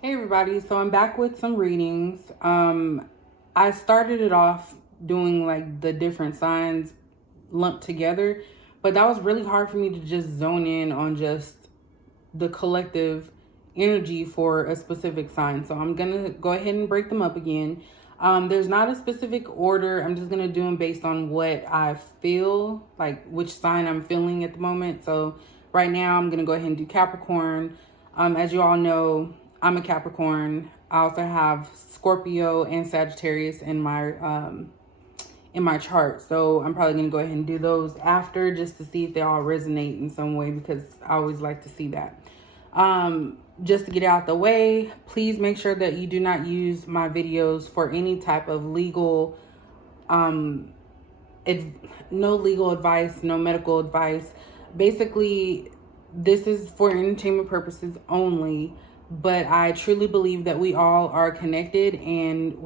Hey everybody, so I'm back with some readings. I started it off doing like the different signs lumped together, but that was really hard for me to just zone in on just the collective energy for a specific sign. So I'm gonna go ahead and break them up again. There's not a specific order. I'm just gonna do them based on what I feel, like which sign I'm feeling at the moment. So right now I'm gonna go ahead and do Capricorn. As you all know, I'm a Capricorn. I also have Scorpio and Sagittarius in my chart. So I'm probably gonna go ahead and do those after just to see if they all resonate in some way, because I always like to see that. Just to get out the way, please make sure that you do not use my videos for any type of legal, no legal advice, no medical advice. Basically, this is for entertainment purposes only, but I truly believe that we all are connected, and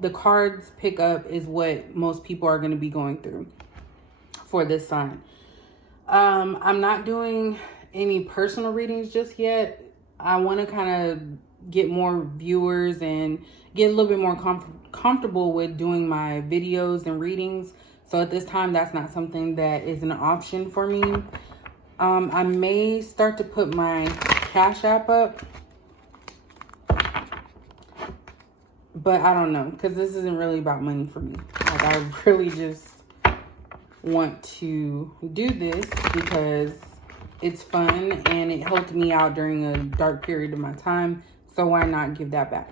the cards pick up is what most people are going to be going through for this sign. I'm not doing any personal readings just yet. I want to kind of get more viewers and get a little bit more comfortable with doing my videos and readings. So at this time, that's not something that is an option for me. I may start to put my Cash App up, but I don't know, because this isn't really about money for me. Like, I really just want to do this because it's fun and it helped me out during a dark period of my time. So why not give that back?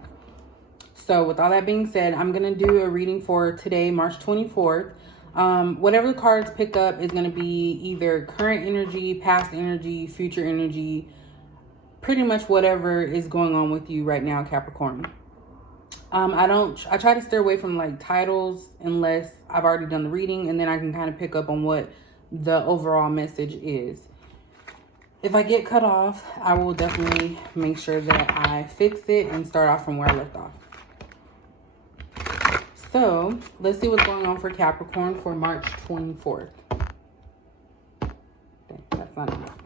So with all that being said, I'm going to do a reading for today, March 24th. Whatever the cards pick up is going to be either current energy, past energy, future energy, pretty much whatever is going on with you right now, Capricorn. I try to steer away from like titles unless I've already done the reading, and then I can kind of pick up on what the overall message is. If I get cut off, I will definitely make sure that I fix it and start off from where I left off. So let's see what's going on for Capricorn for March 24th. Okay, that's not enough.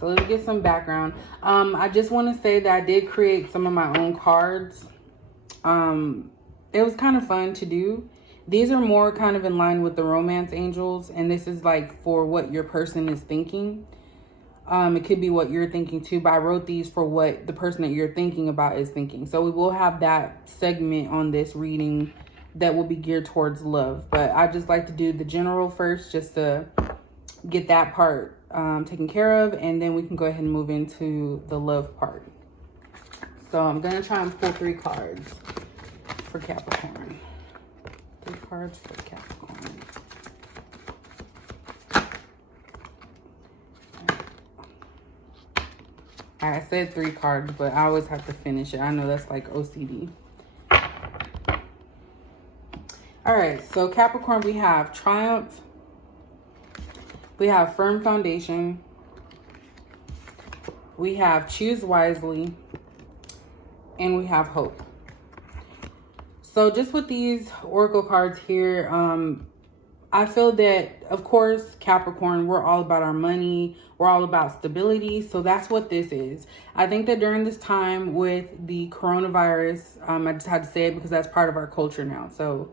So let's get some background. I just want to say that I did create some of my own cards. It was kind of fun to do. These are more kind of in line with the romance angels, and this is like for what your person is thinking. It could be what you're thinking too, but I wrote these for what the person that you're thinking about is thinking. So we will have that segment on this reading that will be geared towards love. But I just like to do the general first, just to get that part taken care of, and then we can go ahead and move into the love part. So I'm going to try and pull 3 cards for Capricorn. 3 cards for Capricorn. I said 3 cards, but I always have to finish it. I know that's like OCD. All right, so Capricorn, we have Triumph. We have Firm Foundation. We have Choose Wisely. And we have Hope. So just with these oracle cards here, I feel that, of course, Capricorn, we're all about our money. We're all about stability. So that's what this is. I think that during this time with the coronavirus, I just had to say it because that's part of our culture now. So,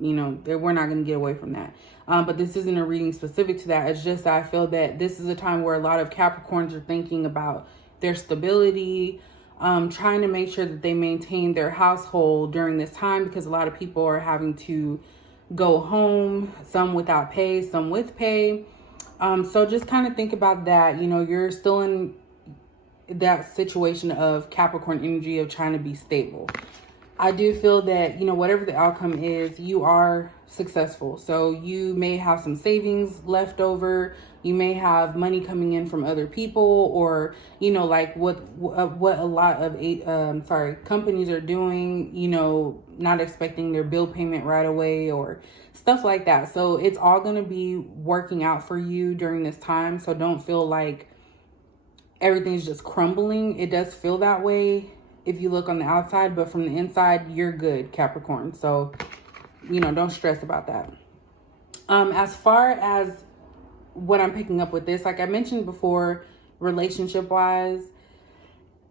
you know, we're not going to get away from that. But this isn't a reading specific to that. It's just that I feel that this is a time where a lot of Capricorns are thinking about their stability, trying to make sure that they maintain their household during this time, because a lot of people are having to go home, some without pay, some with pay. So just kind of think about that. You know, you're still in that situation of Capricorn energy of trying to be stable. I do feel that, you know, whatever the outcome is, you are successful. So you may have some savings left over. You may have money coming in from other people, or, you know, like what a lot of companies are doing, you know, not expecting their bill payment right away or stuff like that. So it's all going to be working out for you during this time. So don't feel like everything's just crumbling. It does feel that way if you look on the outside, but from the inside, you're good, Capricorn. So, you know, don't stress about that. As far as what I'm picking up with this, like I mentioned before, relationship wise,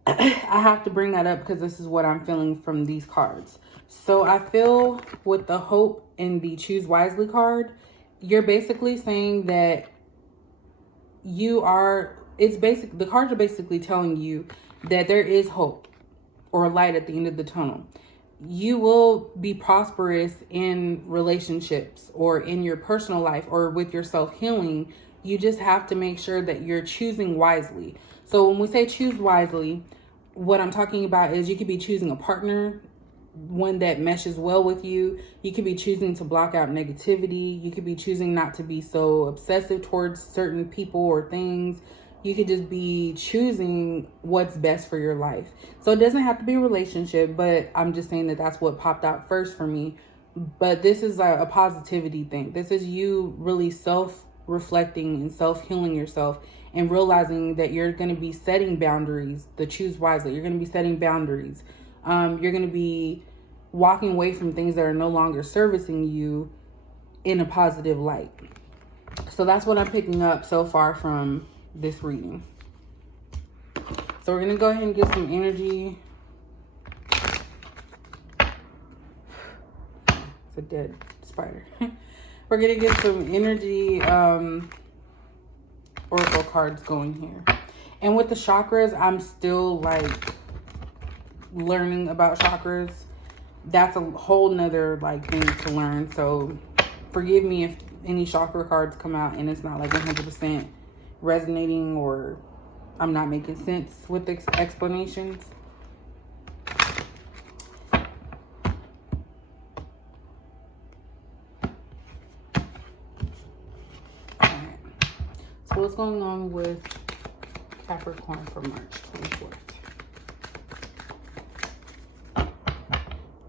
I have to bring that up because this is what I'm feeling from these cards. So I feel with the hope in the choose wisely card, you're basically saying that the cards are basically telling you that there is hope or light at the end of the tunnel. You will be prosperous in relationships or in your personal life or with your self-healing. You just have to make sure that you're choosing wisely. So when we say choose wisely, what I'm talking about is you could be choosing a partner, one that meshes well with you. You could be choosing to block out negativity. You could be choosing not to be so obsessive towards certain people or things. You could just be choosing what's best for your life. So it doesn't have to be a relationship, but I'm just saying that that's what popped out first for me. But this is a positivity thing. This is you really self-reflecting and self-healing yourself and realizing that you're going to be setting boundaries. The choose wisely. You're going to be setting boundaries. You're going to be walking away from things that are no longer servicing you in a positive light. So that's what I'm picking up so far from this reading. So we're going to go ahead and get some energy. It's a dead spider. We're going to get some energy oracle cards going here. And with the chakras, I'm still like learning about chakras. That's a whole nother like thing to learn. So forgive me if any chakra cards come out and it's not like 100% resonating or I'm not making sense with the explanations. Alright. So what's going on with Capricorn for March 24th?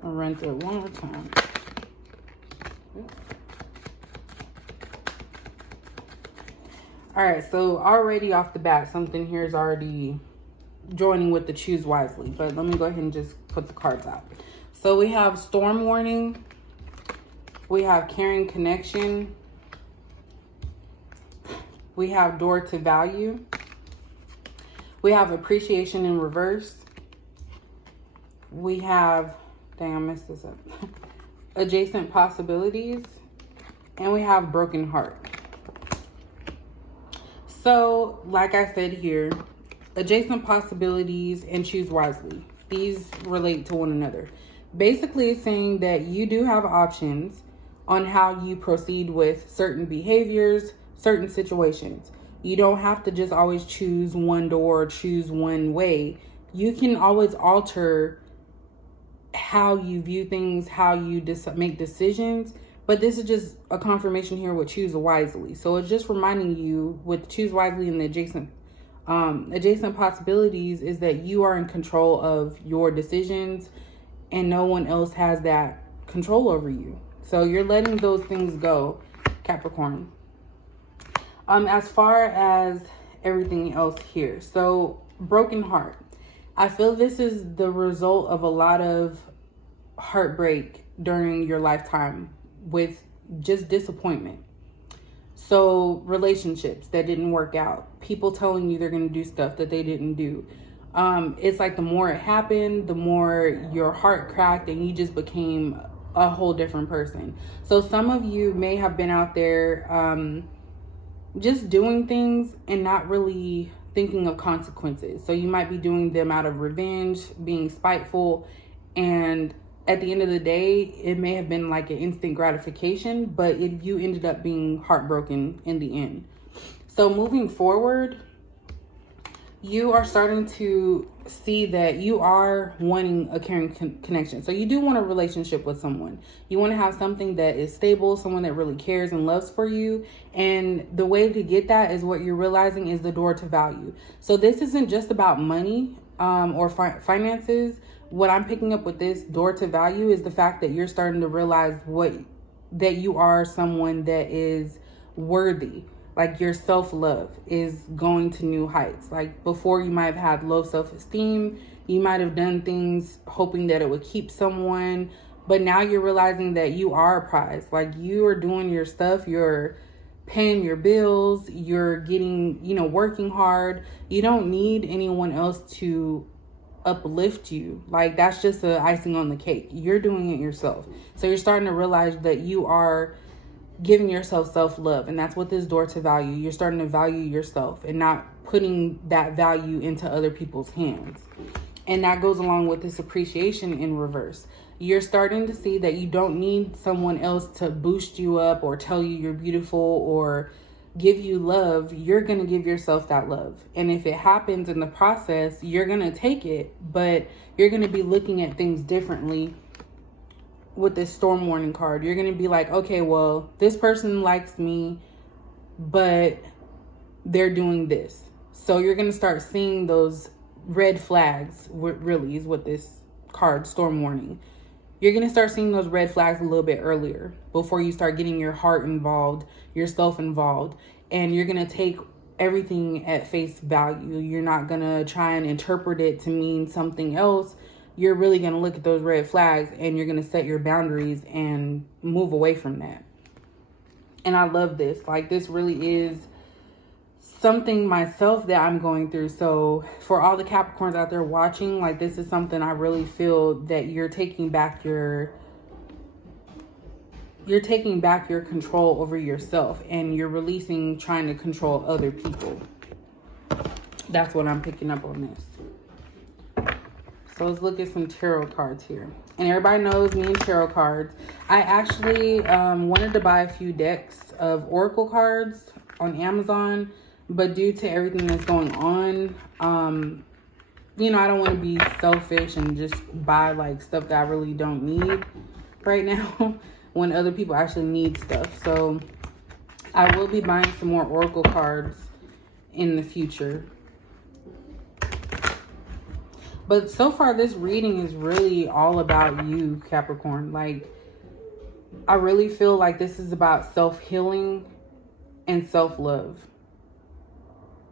I'll run through it one more time. All right, so already off the bat, something here is already joining with the choose wisely. But let me go ahead and just put the cards out. So we have storm warning. We have caring connection. We have door to value. We have appreciation in reverse. We have, dang, I messed this up. Adjacent possibilities. And we have broken heart. So, like I said here, adjacent possibilities and choose wisely. These relate to one another. Basically, it's saying that you do have options on how you proceed with certain behaviors, certain situations. You don't have to just always choose one door or choose one way. You can always alter how you view things, how you make decisions. But this is just a confirmation here with choose wisely. So it's just reminding you with choose wisely and the adjacent possibilities is that you are in control of your decisions and no one else has that control over you. So you're letting those things go, Capricorn. As far as everything else here. So broken heart. I feel this is the result of a lot of heartbreak during your lifetime with just disappointment. So relationships that didn't work out, people telling you they're going to do stuff that they didn't do. It's like the more it happened, the more your heart cracked and you just became a whole different person. So some of you may have been out there just doing things and not really thinking of consequences. So you might be doing them out of revenge, being spiteful, and at the end of the day, it may have been like an instant gratification, but you ended up being heartbroken in the end. So moving forward, you are starting to see that you are wanting a caring connection. So you do want a relationship with someone. You want to have something that is stable, someone that really cares and loves for you. And the way to get that is what you're realizing is the door to value. So this isn't just about money or finances. What I'm picking up with this door to value is the fact that you're starting to realize that you are someone that is worthy. Like your self-love is going to new heights. Like before you might have had low self-esteem. You might have done things hoping that it would keep someone. But now you're realizing that you are a prize. Like you are doing your stuff. You're paying your bills, you're getting, you know, working hard. You don't need anyone else to uplift you. Like, that's just the icing on the cake. You're doing it yourself. So you're starting to realize that you are giving yourself self-love, and that's what this door to value. You're starting to value yourself and not putting that value into other people's hands. And that goes along with this appreciation in reverse. You're starting to see that you don't need someone else to boost you up or tell you you're beautiful or give you love. You're going to give yourself that love. And if it happens in the process, you're going to take it, but you're going to be looking at things differently with this storm warning card. You're going to be like, okay, well, this person likes me, but they're doing this. So you're going to start seeing those red flags, really, is what this card, storm warning. You're going to start seeing those red flags a little bit earlier before you start getting your heart involved, yourself involved, and you're going to take everything at face value. You're not going to try and interpret it to mean something else. You're really going to look at those red flags and you're going to set your boundaries and move away from that. And I love this. Like, this really is something myself that I'm going through. So for all the Capricorns out there watching, like, this is something I really feel that you're taking back your control over yourself, and you're releasing trying to control other people. That's what I'm picking up on this. So let's look at some tarot cards here. And everybody knows me and tarot cards. I actually wanted to buy a few decks of oracle cards on Amazon, but due to everything that's going on, you know, I don't want to be selfish and just buy like stuff that I really don't need right now when other people actually need stuff. So I will be buying some more oracle cards in the future. But so far, this reading is really all about you, Capricorn. Like, I really feel like this is about self-healing and self-love.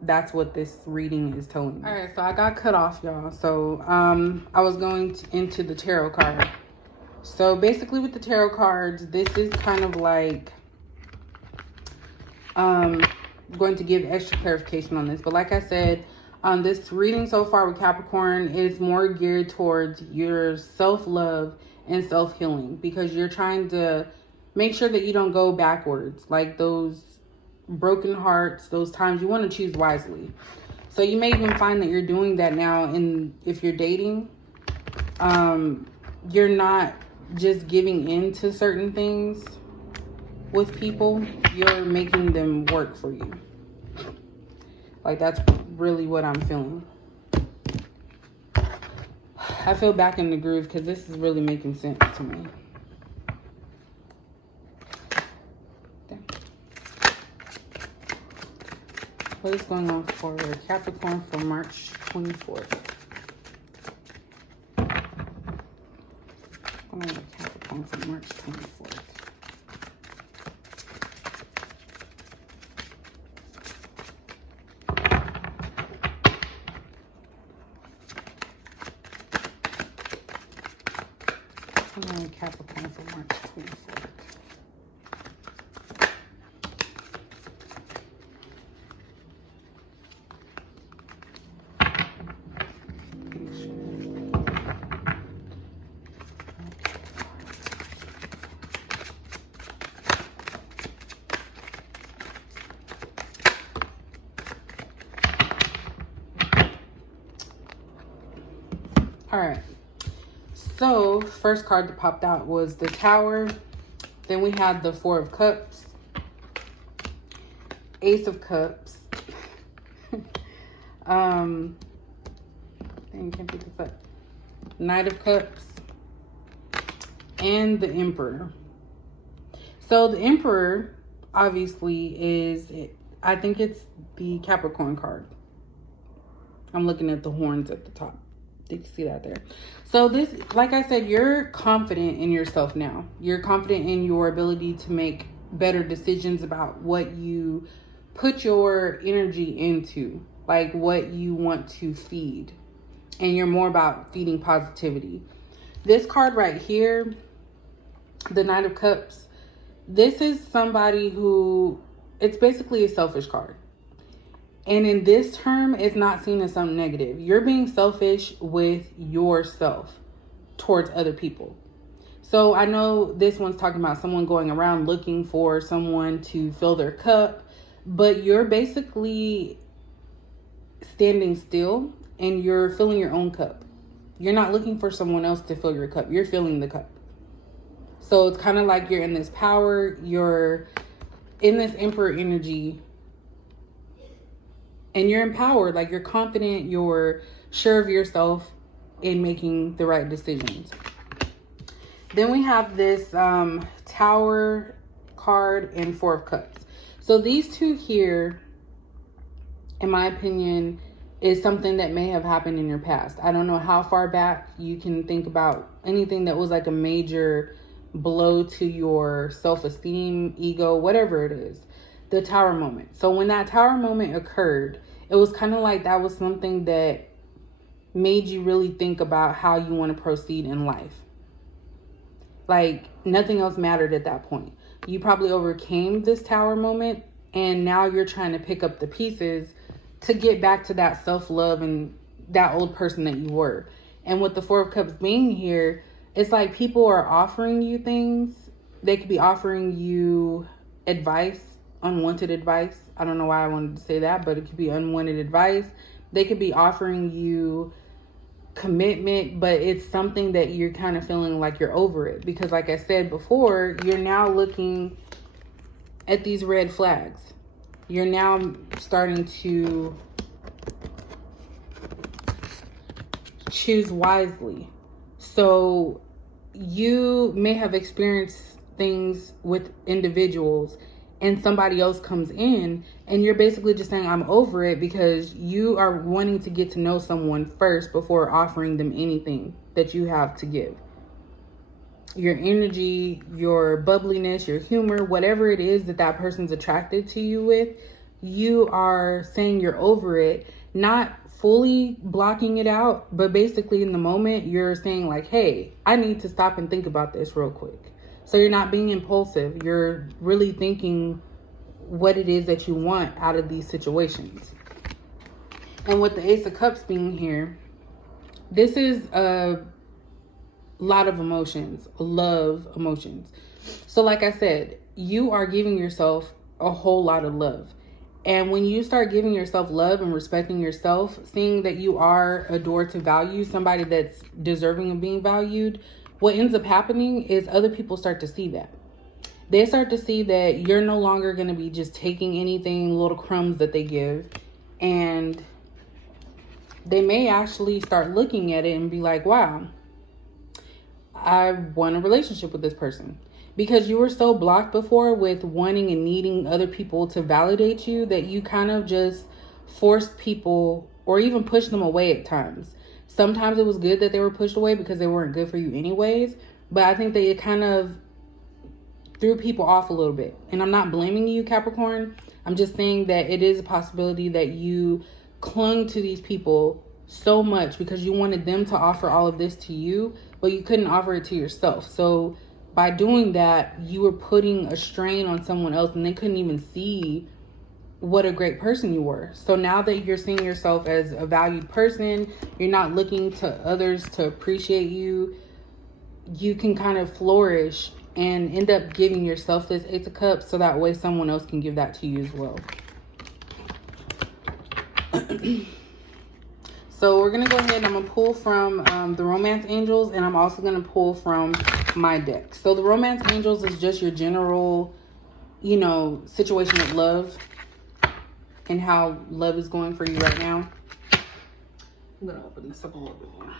That's what this reading is telling me. All right, so I got cut off, y'all. So I was going into the tarot card. So basically with the tarot cards, this is kind of like going to give extra clarification on this. But like I said, this reading so far with Capricorn is more geared towards your self-love and self-healing, because you're trying to make sure that you don't go backwards. Like those broken hearts, those times, you want to choose wisely. So you may even find that you're doing that now if you're dating. You're not just giving in to certain things with people. You're making them work for you. Like, that's really what I'm feeling. I feel back in the groove because this is really making sense to me. What is going on for Capricorn for March 24th? Capricorn for March 24th. Capricorn for March 24th. All right. So, first card that popped out was the Tower. Then we had the Four of Cups, Ace of Cups. Can't pick this up. Knight of Cups, and the Emperor. So the Emperor obviously I think it's the Capricorn card. I'm looking at the horns at the top. You can see that there. So this, like I said, you're confident in yourself now. You're confident in your ability to make better decisions about what you put your energy into, like what you want to feed. And you're more about feeding positivity. This card right here, the Knight of Cups, this is somebody who it's basically a selfish card. And in this term, it's not seen as something negative. You're being selfish with yourself towards other people. So I know this one's talking about someone going around looking for someone to fill their cup, but you're basically standing still and you're filling your own cup. You're not looking for someone else to fill your cup. You're filling the cup. So it's kind of like you're in this power, you're in this emperor energy, and you're empowered. Like, you're confident, you're sure of yourself in making the right decisions. Then we have this Tower card and Four of Cups. So these two here, in my opinion, is something that may have happened in your past. I don't know how far back you can think about anything that was like a major blow to your self-esteem, ego, whatever it is. The Tower moment. So when that Tower moment occurred, it was kind of like that was something that made you really think about how you want to proceed in life. Like, nothing else mattered at that point. You probably overcame this Tower moment, and now you're trying to pick up the pieces to get back to that self-love and that old person that you were. And with the Four of Cups being here, it's like people are offering you things. They could be offering you advice, unwanted advice. I don't know why I wanted to say that, but it could be unwanted advice. They could be offering you commitment, but it's something that you're kind of feeling like you're over it. Because like I said before, you're now looking at these red flags. You're now starting to choose wisely. So you may have experienced things with individuals and somebody else comes in and you're basically just saying, I'm over it, because you are wanting to get to know someone first before offering them anything that you have to give. Your energy, your bubbliness, your humor, whatever it is that that person's attracted to you with, you are saying you're over it, not fully blocking it out, but basically in the moment you're saying like, hey, I need to stop and think about this real quick. So you're not being impulsive. You're really thinking what it is that you want out of these situations. And with the Ace of Cups being here, this is a lot of emotions, love emotions. So like I said, you are giving yourself a whole lot of love. And when you start giving yourself love and respecting yourself, seeing that you are adored to value, somebody that's deserving of being valued, what ends up happening is other people start to see that. They start to see that you're no longer going to be just taking anything, little crumbs that they give. And they may actually start looking at it and be like, wow, I want a relationship with this person. Because you were so blocked before with wanting and needing other people to validate you that you kind of just forced people or even pushed them away at times. Sometimes it was good that they were pushed away because they weren't good for you anyways. But I think that it kind of threw people off a little bit. And I'm not blaming you, Capricorn. I'm just saying that it is a possibility that you clung to these people so much because you wanted them to offer all of this to you, but you couldn't offer it to yourself. So by doing that, you were putting a strain on someone else and they couldn't even see what a great person you were. So now that you're seeing yourself as a valued person, you're not looking to others to appreciate you, you can kind of flourish and end up giving yourself this Ace of Cups so that way someone else can give that to you as well. So we're going to go ahead and I'm going to pull from the Romance Angels, and I'm also going to pull from my deck. So the Romance Angels is just your general, situation with love and how love is going for you right now. I'm going to open this up a little bit more.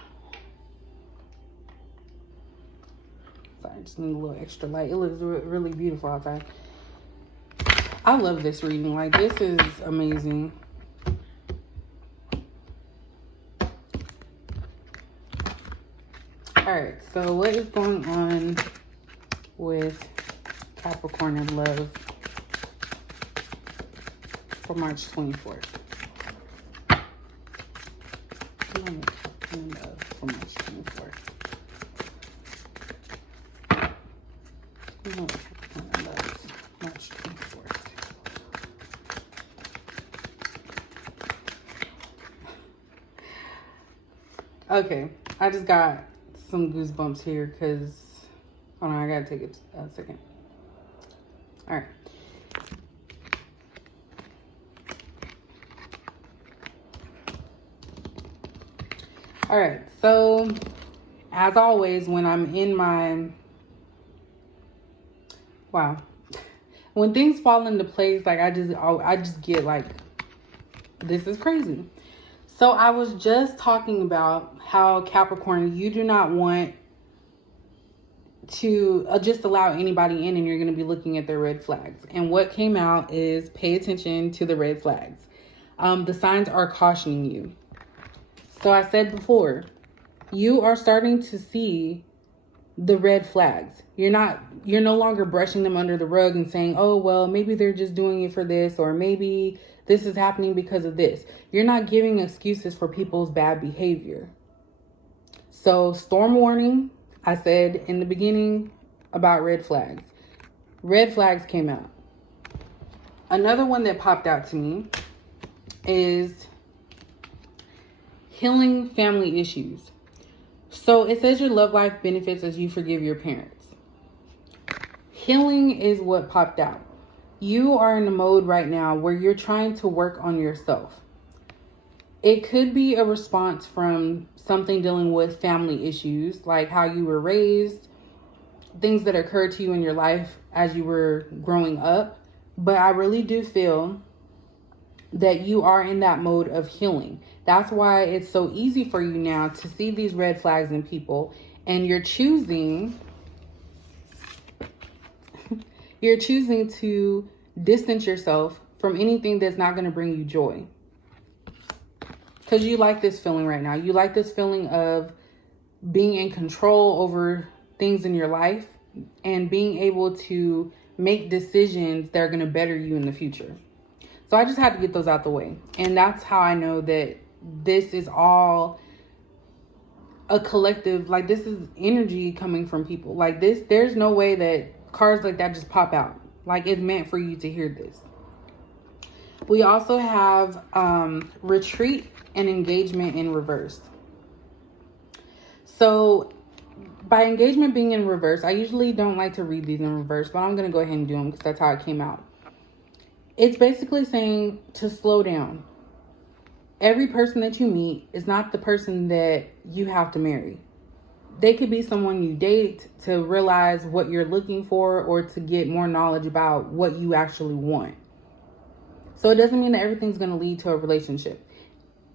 Sorry, I just need a little extra light. It looks really beautiful outside. I love this reading. Like, this is amazing. Alright, so what is going on with Capricorn and love for March 24th? And love for March 24th. Love, March 24th. Okay, I just got some goosebumps here because, hold on, I gotta take a second. All right. All right, so as always, when I'm in my, wow, when things fall into place, like I just get like, this is crazy. So I was just talking about how, Capricorn, you do not want to just allow anybody in, and you're going to be looking at their red flags. And what came out is, pay attention to the red flags. The signs are cautioning you. So I said before, you are starting to see the red flags. You're no longer brushing them under the rug and saying, oh, well, maybe they're just doing it for this, or maybe this is happening because of this. You're not giving excuses for people's bad behavior. So, storm warning, I said in the beginning about red flags. Red flags came out. Another one that popped out to me is healing family issues. So it says your love life benefits as you forgive your parents. Healing is what popped out. You are in a mode right now where you're trying to work on yourself. It could be a response from something dealing with family issues, like how you were raised, things that occurred to you in your life as you were growing up. But I really do feel that you are in that mode of healing. That's why it's so easy for you now to see these red flags in people, and you're choosing to distance yourself from anything that's not going to bring you joy. Because you like this feeling right now. You like this feeling of being in control over things in your life and being able to make decisions that are going to better you in the future. So I just had to get those out the way. And that's how I know that this is all a collective, like this is energy coming from people. Like this, there's no way that cards like that just pop out. Like it's meant for you to hear this. We also have retreat and engagement in reverse. So by engagement being in reverse, I usually don't like to read these in reverse, but I'm going to go ahead and do them because that's how it came out. It's basically saying to slow down. Every person that you meet is not the person that you have to marry. They could be someone you date to realize what you're looking for or to get more knowledge about what you actually want. So it doesn't mean that everything's going to lead to a relationship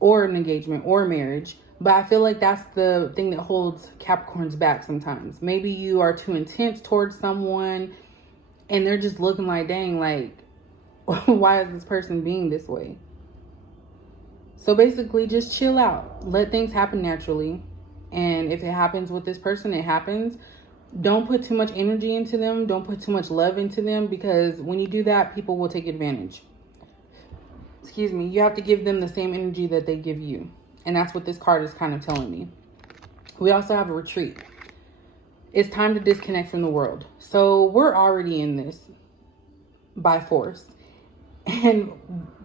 or an engagement or marriage. But I feel like that's the thing that holds Capricorns back sometimes. Maybe you are too intense towards someone and they're just looking like, dang, like, why is this person being this way? So basically just chill out. Let things happen naturally. And if it happens with this person, it happens. Don't put too much energy into them. Don't put too much love into them, because when you do that, people will take advantage. Excuse me. You have to give them the same energy that they give you. And that's what this card is kind of telling me. We also have a retreat. It's time to disconnect from the world. So we're already in this by force. And,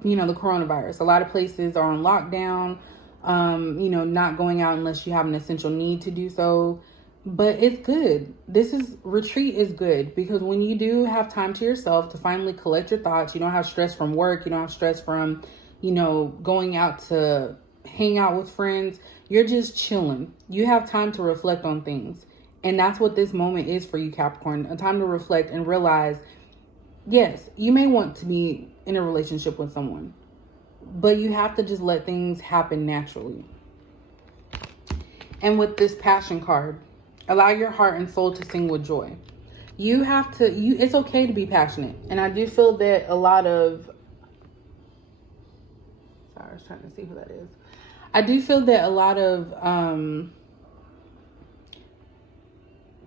you know, the coronavirus. A lot of places are on lockdown, not going out unless you have an essential need to do so. But it's good. Retreat is good, because when you do have time to yourself to finally collect your thoughts, you don't have stress from work, you don't have stress from, going out to hang out with friends. You're just chilling. You have time to reflect on things. And that's what this moment is for you, Capricorn. A time to reflect and realize, yes, you may want to be in a relationship with someone, but you have to just let things happen naturally. And with this passion card, allow your heart and soul to sing with joy. It's okay to be passionate. And I do feel that a lot of, sorry, I was trying to see who that is. I do feel that a lot of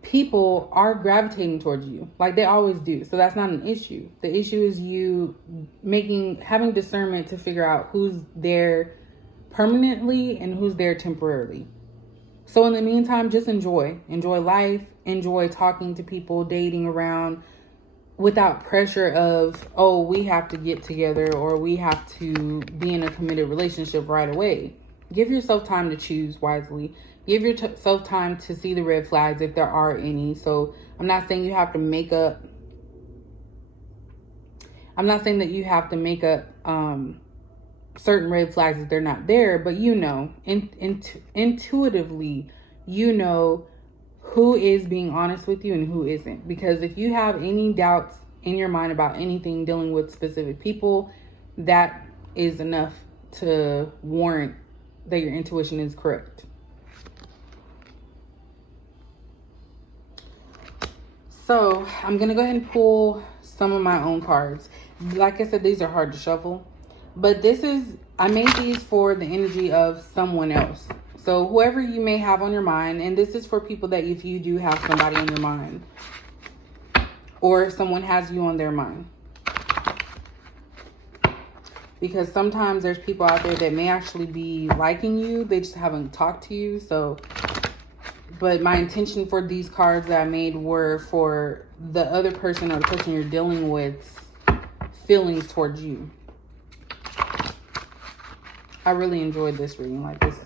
people are gravitating towards you, like they always do. So that's not an issue. The issue is you having discernment to figure out who's there permanently and who's there temporarily. So in the meantime, just enjoy life, enjoy talking to people, dating around without pressure of, oh, we have to get together or we have to be in a committed relationship right away. Give yourself time to choose wisely. Give yourself time to see the red flags if there are any. So I'm not saying you have to make up. I'm not saying that you have to make up certain red flags if they're not there, but you know, intuitively, you know who is being honest with you and who isn't. Because if you have any doubts in your mind about anything dealing with specific people, that is enough to warrant that your intuition is correct. So I'm going to go ahead and pull some of my own cards. Like I said, these are hard to shuffle, but I made these for the energy of someone else. So whoever you may have on your mind, and this is for people that if you do have somebody on your mind, or someone has you on their mind. Because sometimes there's people out there that may actually be liking you. They just haven't talked to you. So, but my intention for these cards that I made were for the other person or the person you're dealing with feelings towards you. I really enjoyed this reading. Like this,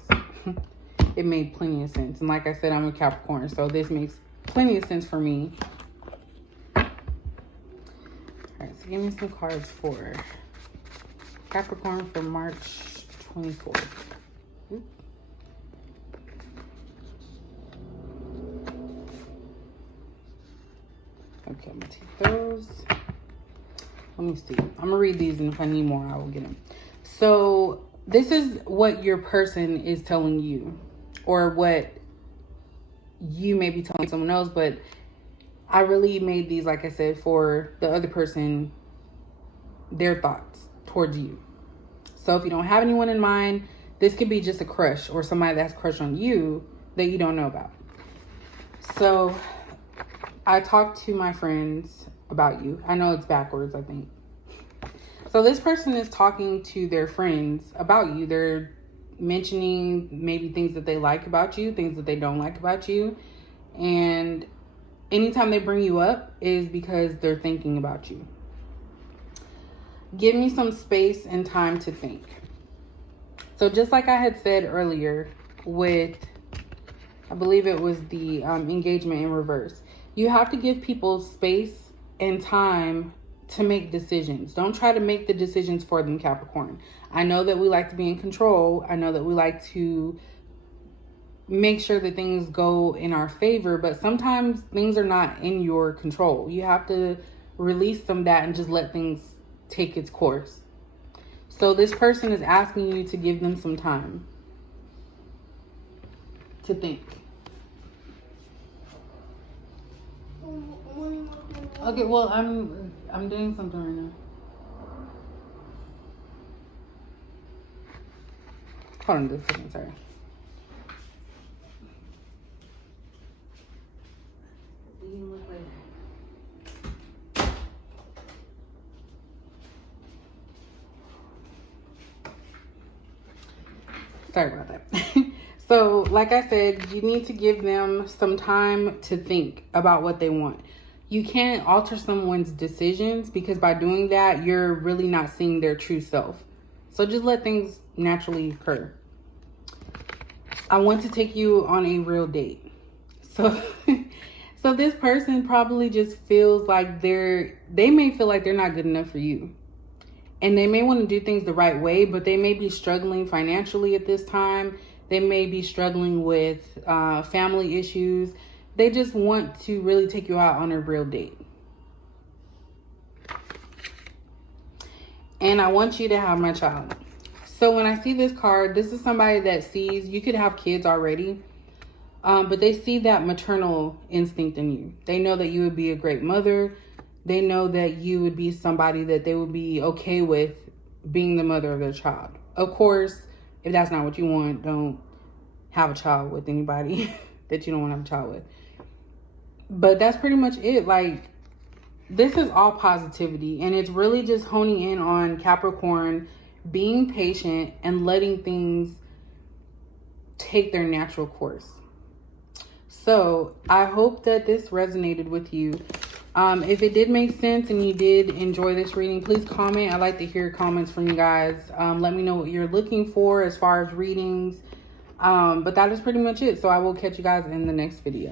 it made plenty of sense. And like I said, I'm a Capricorn, so this makes plenty of sense for me. All right, so give me some cards for Capricorn for March 24th. Okay, I'm gonna take those. Let me see. I'm gonna read these, and if I need more, I will get them. So this is what your person is telling you, or what you may be telling someone else, but I really made these, like I said, for the other person, their thoughts towards you. So if you don't have anyone in mind, this could be just a crush or somebody that's crushed on you that you don't know about. So I talked to my friends about you. I know it's backwards, I think. So this person is talking to their friends about you. They're mentioning maybe things that they like about you, things that they don't like about you. And anytime they bring you up is because they're thinking about you. Give me some space and time to think. So just like I had said earlier with, I believe it was the engagement in reverse. You have to give people space and time to make decisions. Don't try to make the decisions for them, Capricorn. I know that we like to be in control. I know that we like to make sure that things go in our favor, but sometimes things are not in your control. You have to release some of that and just let things take its course. So this person is asking you to give them some time to think. Okay, well, I'm doing something right now. Hold on just a second, sorry. Sorry about that. So, like I said, you need to give them some time to think about what they want. You can't alter someone's decisions, because by doing that, you're really not seeing their true self. So just let things naturally occur. I want to take you on a real date. So, so this person probably just feels like they may feel like they're not good enough for you. And they may want to do things the right way, but they may be struggling financially at this time. They may be struggling with family issues. They just want to really take you out on a real date. And I want you to have my child. So when I see this card, this is somebody that sees, you could have kids already, but they see that maternal instinct in you. They know that you would be a great mother. They know that you would be somebody that they would be okay with being the mother of their child. Of course, if that's not what you want, don't have a child with anybody that you don't want to have a child with. But that's pretty much it. Like, this is all positivity, and it's really just honing in on Capricorn being patient and letting things take their natural course. So I hope that this resonated with you. If it did make sense and you did enjoy this reading, please comment. I like to hear comments from you guys. Let me know what you're looking for as far as readings. But that is pretty much it. So I will catch you guys in the next video.